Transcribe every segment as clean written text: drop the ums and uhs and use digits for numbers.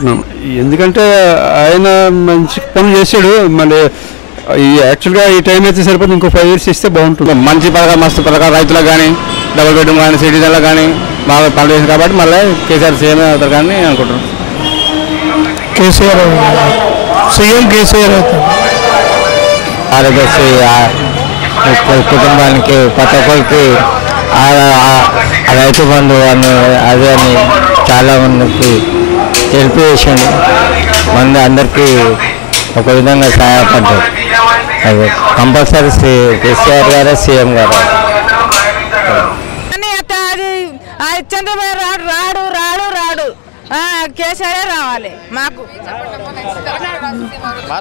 అనుకుంటున్నాను. ఎందుకంటే ఆయన మంచి పనులు చేశాడు. మళ్ళీ యాక్చువల్గా ఈ టైం అయితే సరిపోతుంది, ఇంకో 5 years ఇస్తే బాగుంటుంది. మంచి పథకాలు, మస్తు పథకాలు రైతులకు కానీ, డబుల్ బెడ్రూమ్ కానీ, సిటిజన్లకు కానీ బాగా పనులు చేసింది కాబట్టి మళ్ళీ కేసీఆర్ సీఎం అవుతారు కానీ అనుకుంటున్నాను. కేసీఆర్ సీఎం కేసీఆర్ అవుతారు. ఆరోగ్యశ్రీ కుటుంబానికి ప్రతి ఒక్కరికి రైతు బంధు అని అదే అని చాలా మందికి హెల్ప్ చేసిండు. అందరికీ ఒక విధంగా సహాయపడ్డారు. అది కంపల్సరీ కేసీఆర్ గారే సీఎం గారు. చంద్రబాబు రాడు రాడు రాడు కేసీఆర్ రావాలి. మాకు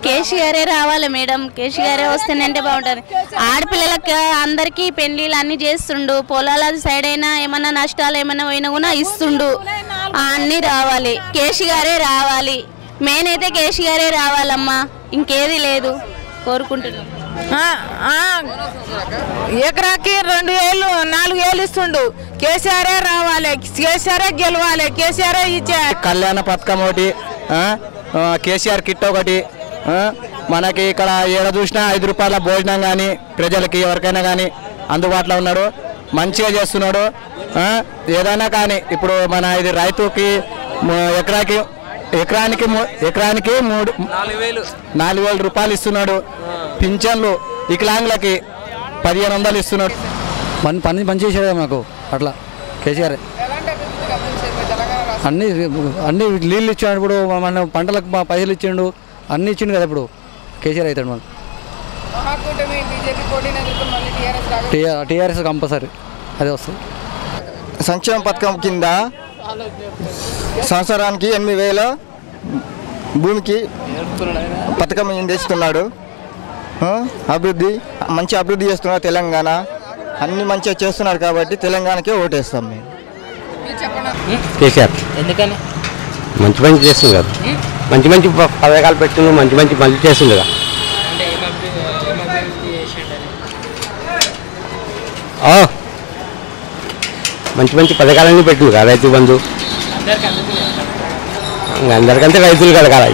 కేసీఆరే రావాలి మేడం. కేసీఆరే వస్తేనంటే బాగుంటుంది. ఆడపిల్లలకి అందరికీ పెళ్లిళ్ళు అన్నీ చేస్తుండు. పొలాల సైడ్ అయినా ఏమన్నా నష్టాలు ఏమైనా పోయినా కూడా ఇస్తుండు. అన్నీ రావాలి, కేసీఆరే రావాలి. మెయిన్ అయితే కేసీఆరే రావాలమ్మా, ఇంకేది లేదు. కోరుకుంటున్నాం. ఎకరాకి 2,000 4,000 ఇస్తుండు. కేసీఆరే రావాలి, కేసీఆరే గెలవాలి, కేసీఆరే ఇచ్చే. కళ్యాణ పథకం ఒకటి, కేసీఆర్ కిట్ ఒకటి, మనకి ఇక్కడ ఏడ చూసినా 5 రూపాయల భోజనం కానీ ప్రజలకి ఎవరికైనా కానీ అందుబాటులో ఉన్నాడు. మంచిగా చేస్తున్నాడు. ఏదైనా కానీ ఇప్పుడు మన ఇది రైతుకి ఎకరానికి 4,000 రూపాయలు ఇస్తున్నాడు. పింఛన్లు వికలాంగులకి 1,500 ఇస్తున్నాడు. పని చేసేదా మాకు అట్లా కేసీఆర్ అన్ని నీళ్ళు ఇచ్చాడు. ఇప్పుడు మన పంటలకు పైసలు ఇచ్చిండు, అన్ని ఇచ్చిండు కదా. ఇప్పుడు కేసీఆర్ అవుతాడు. మనం టీఆర్ఎస్ కంపల్సరీ అదే వస్తుంది. సంక్షేమ పథకం కింద సంవత్సరానికి 8,000 భూమికి పథకం తెస్తున్నాడు. మంచి అభివృద్ధి చేస్తున్నాడు తెలంగాణ. అన్ని మంచిగా చేస్తున్నారు కాబట్టి తెలంగాణకే ఓటేస్తాం మేము. కేసీఆర్ ఎందుకని? మంచి మంచి చేస్తుంది కదా, మంచి పథకాలు పెట్టిండు, మంచి చేస్తుంది కదా. మంచి పథకాలన్నీ పెట్టిండు కదా. రైతు బంధు అందరికంటే రైతులు కదా కదా,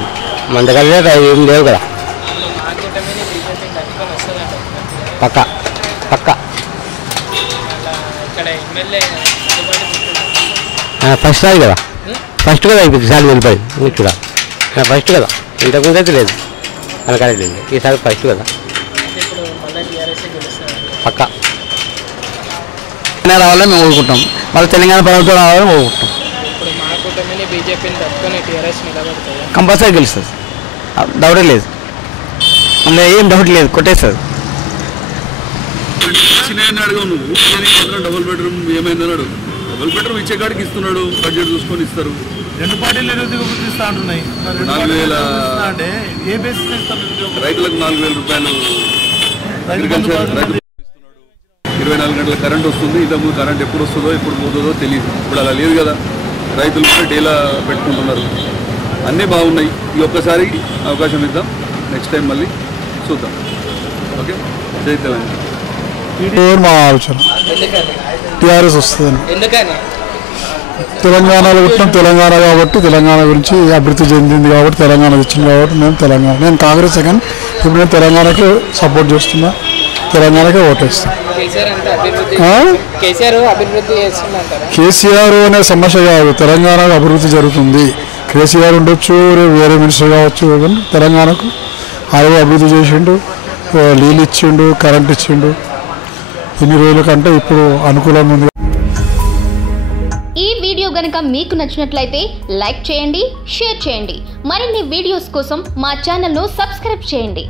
మన దగ్గర ఏం లేవు కదా. పక్క ఫస్ట్ రాదు కదా, ఫస్ట్ కదా ఈసారి వెళ్ళిపోయి చూడ ఫస్ట్ కదా. ఇంతకుముందు అయితే లేదు, అనకాలేదు లేదు. ఈసారి ఫస్ట్ కదా పక్క రావాలని మేము కోరుకుంటాం. మళ్ళీ తెలంగాణ ప్రభుత్వం రావాలని కోరుకుంటాం. కంపల్సరీ గెలుస్తుంది, డౌటే లేదు, అందులో ఏం డౌట్ లేదు, కొట్టేస్తుంది. డబుల్ బెడ్రూమ్ ఏమైందని అడుగు. డబుల్ బెడ్రూమ్ ఇచ్చే కాడికి ఇస్తున్నాడు, బడ్జెట్ చూసుకొని ఇస్తారు. 2 పార్టీలు ఇస్తా అంటున్నాయి. 4,000 అంటే ఏ బేసిస్ రైతులకు 4,000 రూపాయలు అగ్రికల్చర్ రైతు 24 గంటల కరెంట్ వస్తుంది. ఇంతకుముందు కరెంట్ ఎప్పుడు వస్తుందో ఎప్పుడు పోతుందో తెలియదు. ఇప్పుడు అలా లేదు కదా, రైతులు కూడా డేలా పెట్టుకుంటున్నారు. అన్నీ బాగున్నాయి. ఈ ఒక్కసారి అవకాశం ఇద్దాం, నెక్స్ట్ టైం మళ్ళీ చూద్దాం. ఓకే, జై తెలంగాణ. మా ఆలోచన టీఆర్ఎస్ వస్తుందని. ఎందుకని? తెలంగాణలో పుట్టిన తెలంగాణ కాబట్టి, తెలంగాణ గురించి అభివృద్ధి చెందింది కాబట్టి, తెలంగాణ ఇచ్చింది కాబట్టి నేను కాంగ్రెస్ కానీ ఇప్పుడు నేను తెలంగాణకి సపోర్ట్ చేస్తున్నా, తెలంగాణకే ఓటేస్తాను. కేసీఆర్ అనే సమస్య కాదు, తెలంగాణకు అభివృద్ధి జరుగుతుంది. కేసీఆర్ ఉండొచ్చు, వేరే మినిస్టర్ కావచ్చు, కానీ తెలంగాణకు ఆరోగ్య అభివృద్ధి చేసిండు, నీళ్ళు ఇచ్చిండు, కరెంట్ ఇచ్చిండు. ఇన్ని రోజుల కంటే ఇప్పుడు అనుకూలంగా ఉంది. ఈ వీడియో గనుక మీకు నచ్చినట్లయితే లైక్ చేయండి, షేర్ చేయండి. మరిన్ని వీడియోస్ కోసం మా ఛానల్ను సబ్స్క్రైబ్ చేయండి.